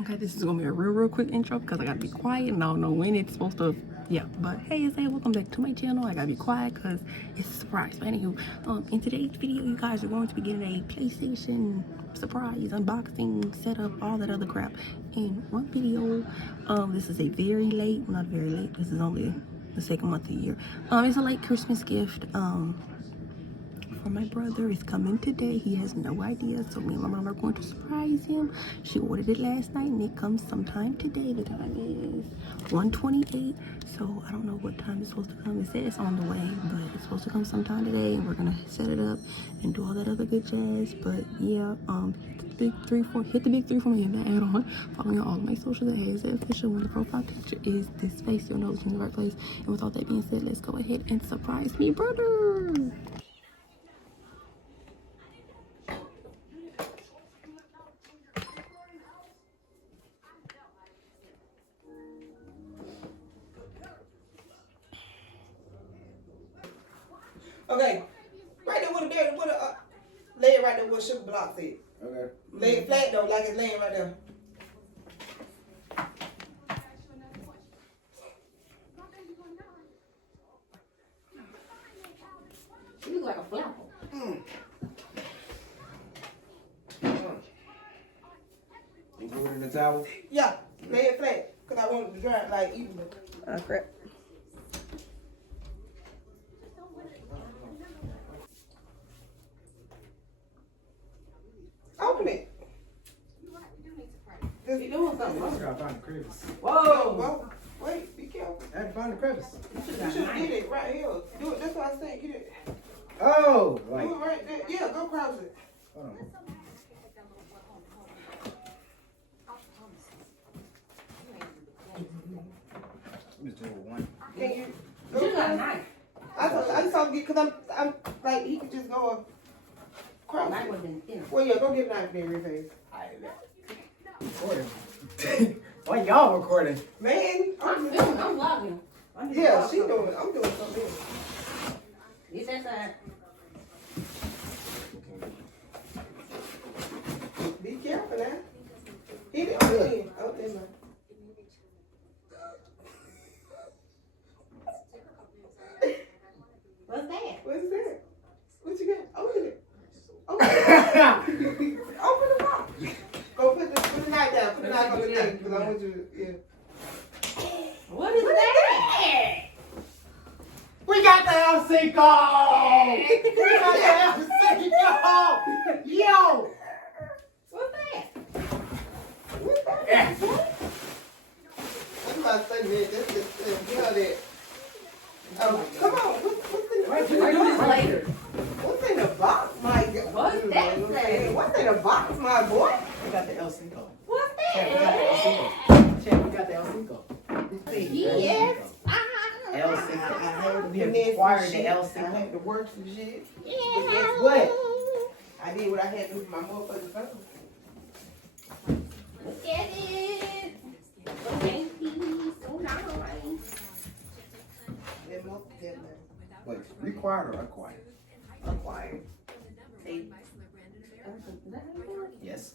Okay, this is gonna be a real quick intro because I gotta be quiet and I don't know when it's supposed to. Yeah, but hey, welcome back to my channel. I gotta be quiet because it's a surprise. But anywho, in today's video, you guys are going to be getting a PlayStation surprise unboxing, setup, all that other crap in one video. This is a very late, not very late. This is only the second month of the year. It's a late Christmas gift. For my brother. It's coming today. He has no idea, so me and my mom are going to surprise him. She ordered it last night and it comes sometime today. The time is 1:28, so I don't know what time it's supposed to come. It says it's on the way, but it's supposed to come sometime today, and we're gonna set it up and do all that other good jazz. But yeah, hit the big three for me and the add on. Follow me on all of my socials at Hayes Official. When the profile picture is this face, you'll know it's in the right place. And with all that being said, let's go ahead and surprise me, brother. Okay, right there lay it right there where sugar blocks is. Okay. Lay it flat though, like it's laying right there. You look like a flower. You put it in the towel? Yeah, lay it flat, cause I want it to dry like evenly. Crap. Open it. Just You doing something? I just gotta find the crevice. whoa. Wait, be careful. I had to find the crevice. You should get it right here. Do it. That's what I said. Get it. Oh! Like, Do it right there. Yeah, go cross it. hold on. Let me just do it with one. Can you? You got a knife. I just saw him get, cause I'm like he could just go across Knife it. would have been thinner. Well, yeah, go get a knife there, reface. Recording. Why y'all recording? Man, I'm filming. I'm vlogging. yeah, she doing. I'm doing something. It's that side. Be careful now. Hit it on the end. Oh, there you What's that? What's that? What you got? Open it. Open it. Open the box. Go put the knife down. Put the knife on the thing. Because I want you to, yeah. What is that? We got the LC call! We got the LC call! Yo! What's that? What's that? Yeah. That's my son, man. That's just, you know that. Oh, come on. What's in the box? We're doing this later. What's in the box, my God? What's that say? What's in the box, my boy? We got the LC call. What's Check, we got the that? LC call. Check, we got the LC call. Yes. LC. We have acquired the LC I call. had to work some shit. Yeah. But guess what? I did what I had to do with my motherfucking phone. Look at it. So dainty. So nice. Wait, required or acquired? Acquired. Yes.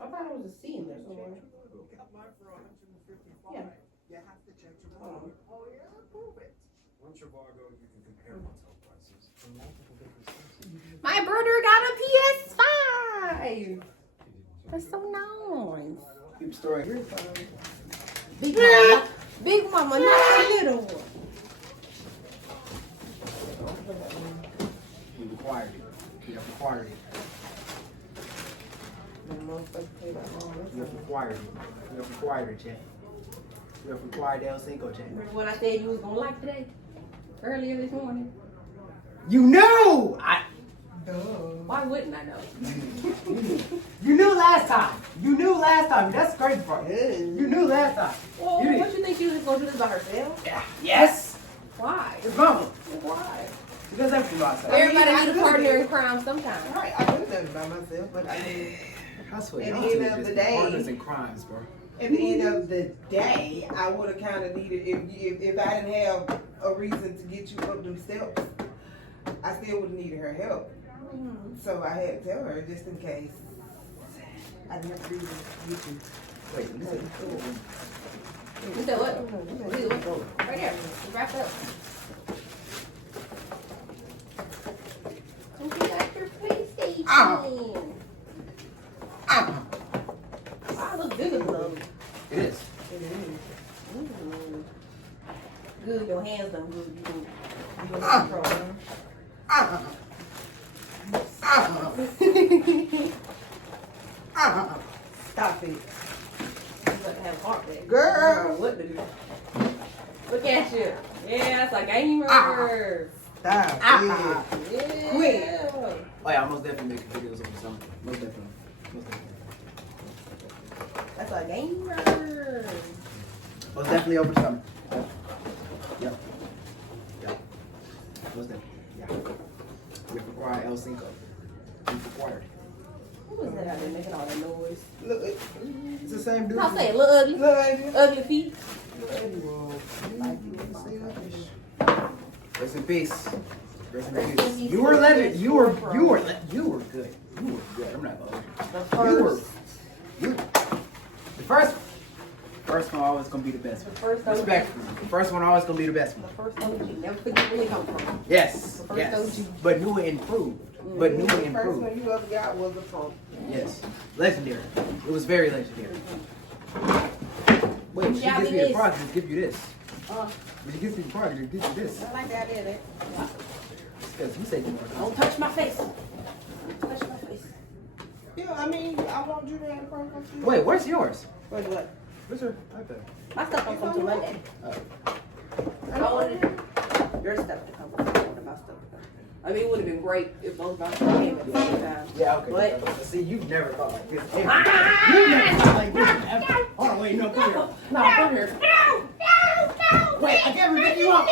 I thought it was a C in there somewhere. Yeah. You have to check Trivago. Oh yeah, prove it. On Trivago, you can compare retail prices from multiple different sources. My brother got a PS5. That's so nice. Keep story. Big mama. Big mama, not a little one. We required it. We have required it. We have required it. We have required it, Chad. We have required the LC call, Chad. Remember what I said you was gonna like today? Earlier this morning. You knew! Why wouldn't I know? You knew last time. You knew last time. That's the crazy part. You knew last time. Well, You what you think she was gonna do this by herself? Yeah. Yes. Why? It's mama. Why? Because everything outside. Everybody I need a could've partner been. in crime sometime. Right, I could have done it by myself, but I mean, I swear, At y'all the end two of just the day- partners in crimes, bro. at the end of the day, I would have kind of needed, if I didn't have a reason to get you up them steps, I still would have needed her help. So I had to tell her just in case. I didn't have a reason to get you. Wait, you said You said what? Right there. Wrap up. You got your PlayStation. Wow, look good though. it is. Good, your hands done good. You can control. Stop it. You got to have a heart back. Girl. What to do? Look at you. Yeah, it's a gamer. Stop it. Yeah. Quit. Oh yeah, I most definitely make videos over the summer. Most definitely. Most definitely. That's a gamer. Most definitely over the summer. Yep. Yep. Most definitely. Yeah. We require El Cinco. It's required. Who was that out there making all that noise? Look, It's the same dude. I'll say it, little ugly. look, Adrian. Ugly feet. Rest in peace. Rest in Rest in peace. peace. You were legend. You were good. You were good. I'm not going. The first one always gonna be the best one. First OG. Respectfully. The first one always gonna be the best one. The first OG. Never forget where they come from. Yes. The first Yes. OG. But new and improved. But new and The first improved. one you ever got was a phone. Yes. Legendary. It was very legendary. Wait, she Shall gives we me the miss? product, just give you this. Uh, When she gives me the product, just gives you this. I like that idea there. Because you said you wanted Don't touch my face. Touch my face. Yeah, I mean, I want you to have a problem. Wait, where's yours? Wait, what? Where's her iPad? My stuff don't come till Monday. Oh. I wanted your stuff to come. I wanted my stuff to come. I mean, it would have been great if both my stuff came at the same time. Yeah, okay. But See, you've never thought like this. You never thought like this. Ever. Hold on, wait, no, come here. No, come here. Wait, I can't pick you up.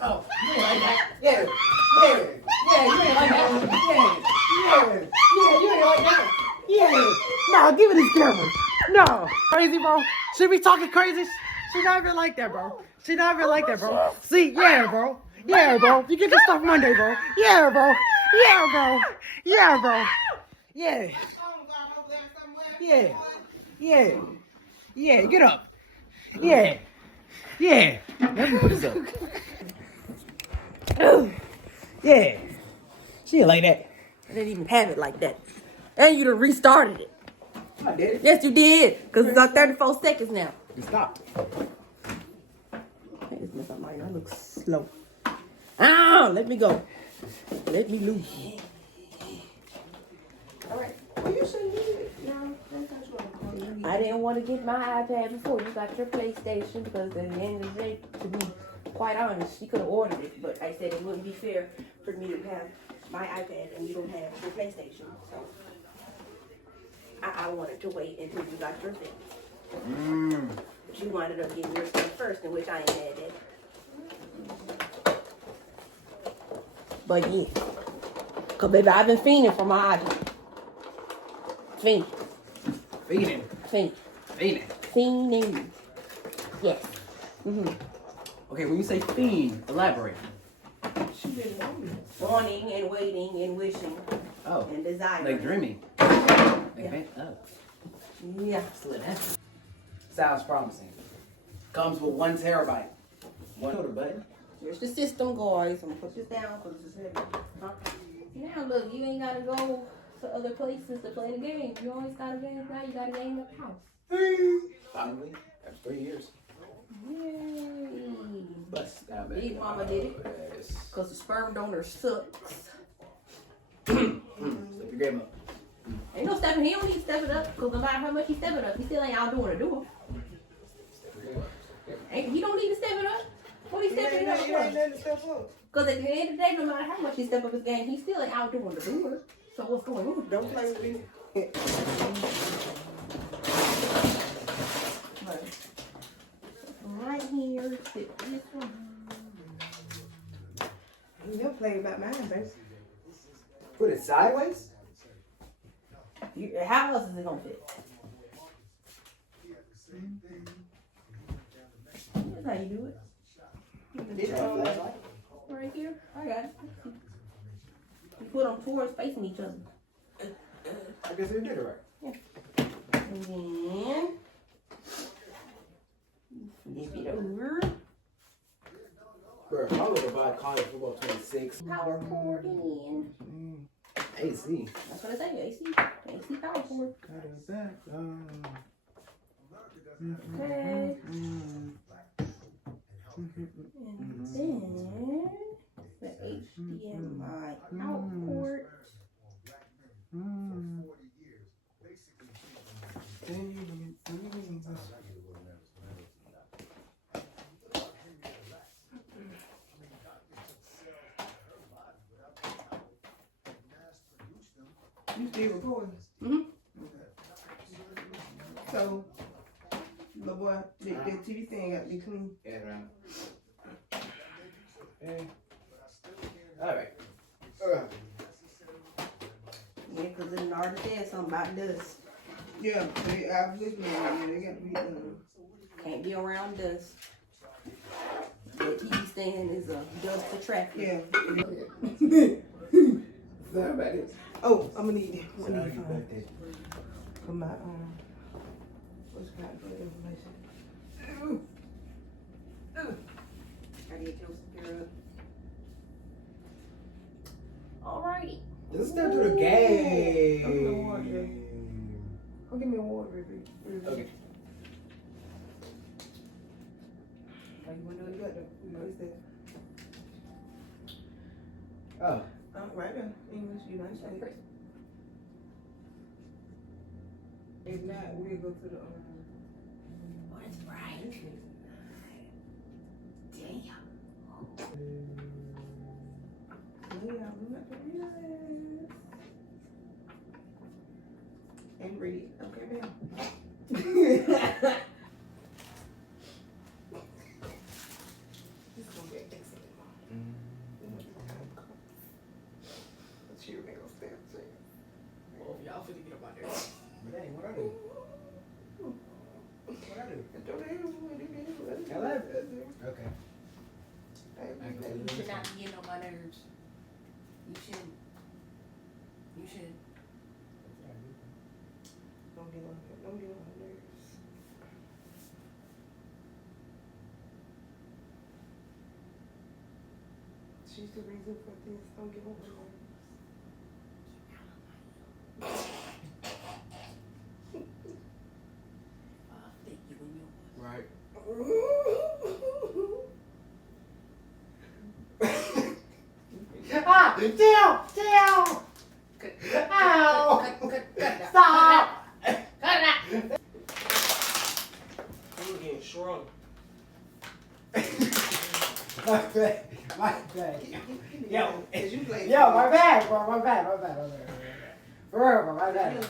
Oh, you ain't like that. Yeah, you ain't like that. You ain't like that. Yeah. No, give me this camera. No. Crazy, bro. She be talking crazy. She not even like that, bro. She not even like that, bro. See, yeah, bro. Yeah, bro. You get your stuff Monday, bro. Yeah, bro. Yeah, bro. Yeah, bro. Yeah. Yeah. Yeah. Yeah, get up. Yeah. Yeah. Let me put this up. Yeah. She ain't like that. I didn't even have it like that. And you done restarted it. I did it. Yes, you did. Because it's on 34 seconds now. You stopped. Hey, this mess up my ear. I look slow. Ow! Let me go. Let me loose. Alright. Well, you shouldn't do it. No, that's not true. I didn't want to get my iPad before you got your PlayStation because at the end of the day, to be quite honest, she could have ordered it, but I said it wouldn't be fair for me to have my iPad and you don't have your PlayStation. So I wanted to wait until you got your things. But you wanted to get your stuff first, in which I ain't mad at. But yeah, cause baby, I've been fiending for my iPad. Fiending. Fiending. Yes. Okay, when you say fiend, elaborate. Wanting and waiting and wishing Oh, and desiring. like dreaming. Yeah. Oh, Yeah. slid that. Sounds promising. Comes with 1 terabyte. One shoulder button. Here's the system, guys. I'm gonna put this down because it's heavy. Huh? Now look, you ain't gotta go to other places to play the game. You always got a game now. You got a game at the house. Finally, after 3 years. Yay! Bust down, baby. Big mama did it. Yes. Cause the sperm donor sucks. Step your game up. Ain't no stepping. He don't need to step it up. Cause no matter how much he step it up, he still ain't out doing it. Step your game up. Ain't he don't need to step it up. What he stepping it up for? Cause at the end of the day, no matter how much he step up his game, he still ain't out doing the doer. So what's going on? Don't play with me. Right here, sit this one. You never played about mine, baby. Put it sideways? How else is it gonna fit? That's how you do it. Right here. I got it. You put them towards facing each other. I guess you did it right. And then flip it over. Bro, if I would have bought college football 26. Power cord in. AC. That's what I say. AC power cord. Okay. And then the HDMI output. You still recording? Mm-hmm. So, the boy, the TV stand got to be clean. Yeah, right. Hey. Alright. Yeah, because it already said something about dust. Yeah, I was listening. Yeah, they got to be done. Can't be around dust. The TV stand is a dust attractor. Yeah. Sorry about this. Oh, I'm gonna need it. Sorry about that. For my what's got for information? Gotta get your spirit up. Alrighty. Let's step to the game. I'm gonna water, yeah. Oh, give me a water, baby. Okay. How you wanna know you got that? What is that? Oh. Right there. English, United States. If not, we'll go to the What's right? Damn. yeah, we got to realize. And read. Okay, ma'am. It's gonna be excellent. You're gonna stay upstairs. Well, y'all finna get up out there. But dang, what I do? What I do? Hello? Okay. You should not be getting on my nerves. You shouldn't. You should. Don't get on her nerves. She's the reason for this. Don't get on her nerves. Right. Ah! Damn! Ow! Stop! I'm getting shrunk. My bad. Yo, You play yo, my bad, bro. My bad. For real, bro. My bad.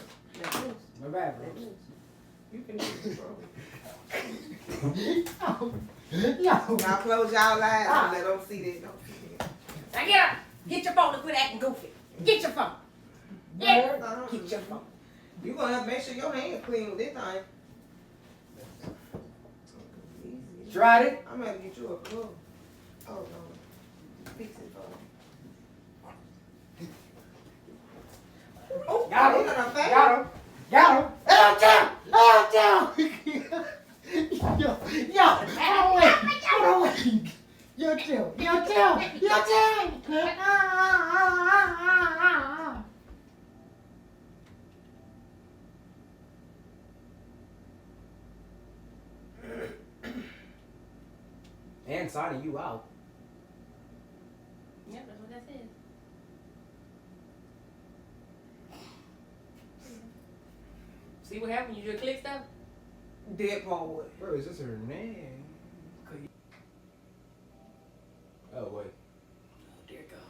My bad, bro. You can do it, bro. Yo. Y'all close y'all eyes and let them see that. Don't see that. Now get up. Get your phone and quit acting goofy. Get your phone. Get your phone. You gonna have to make sure your hands clean with this time. Tried it? I'm gonna get you a glove. Oh no. Fix it for me. Oh, Got him. you got a face? Got him. Oh, down. Yo, hold on, wait. Yo, chill. And signing you out. Yep, that's what that says. See what happened? You just click stuff? Dead Paul. Bro, is this her name? Oh, wait. Oh, dear God.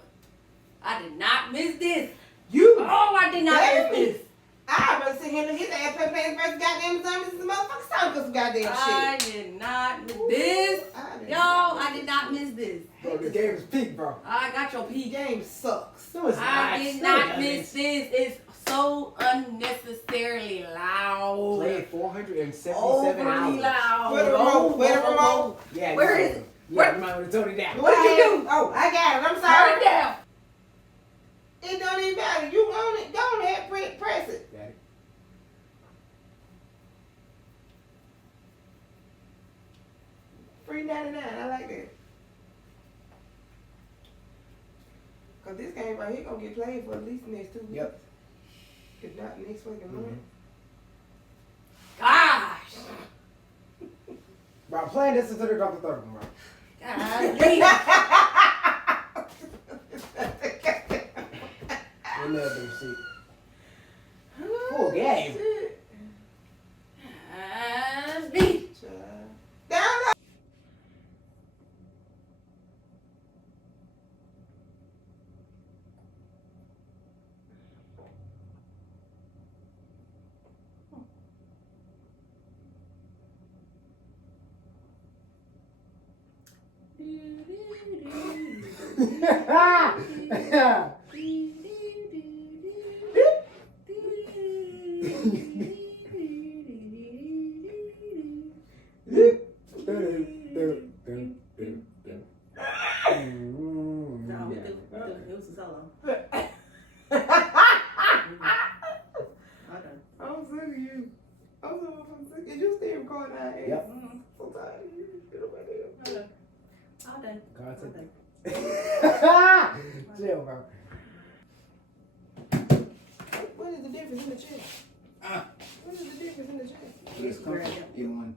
I did not miss this. You? Oh, I did not miss this. I better sit here and his ass playing first goddamn time. This is a motherfucking time for some goddamn shit. I did not miss this. I did not miss this. Bro, the game is peak, bro. I got your The peak. game sucks. No, it's I not. did No, not it miss this. It's so unnecessarily loud. Played 400 in 77 hours. loud. Where the remote? Where the remote? Yeah, Where you is know. it? Yeah, you might want to tone it down. What did you do? Oh, I got it. I'm Turn sorry. it down. It don't even matter. You want it? Go ahead, press it. Got it. $3.99. I like that. Cause this game right here gonna get played for at least the next 2 weeks. Yep. If not next fucking month. Gosh. Bro, I'm playing this until they drop the third one, bro. God. We love them shit. Full game. Shit. Me. Down low. No, it was a solo. I'm sick of you. I'm so sick. Is you still recording our ass? Yep. So tired of you. Get away there. All day. Content. Chill, bro. What is the difference in the chair? What is the difference in the chair? It's comfortable. Either one.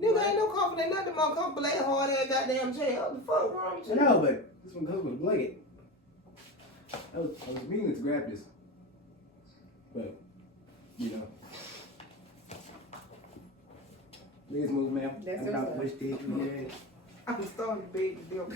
Nigga ain't no comfort, ain't nothing more comfortable than that hard ass goddamn chair. What the fuck wrong with I you? know, but this one goes with a blanket. I was meaning to grab this. But, you know. Please move, ma'am. That's I got what's up. which did you get? I'm starting to beg to deal.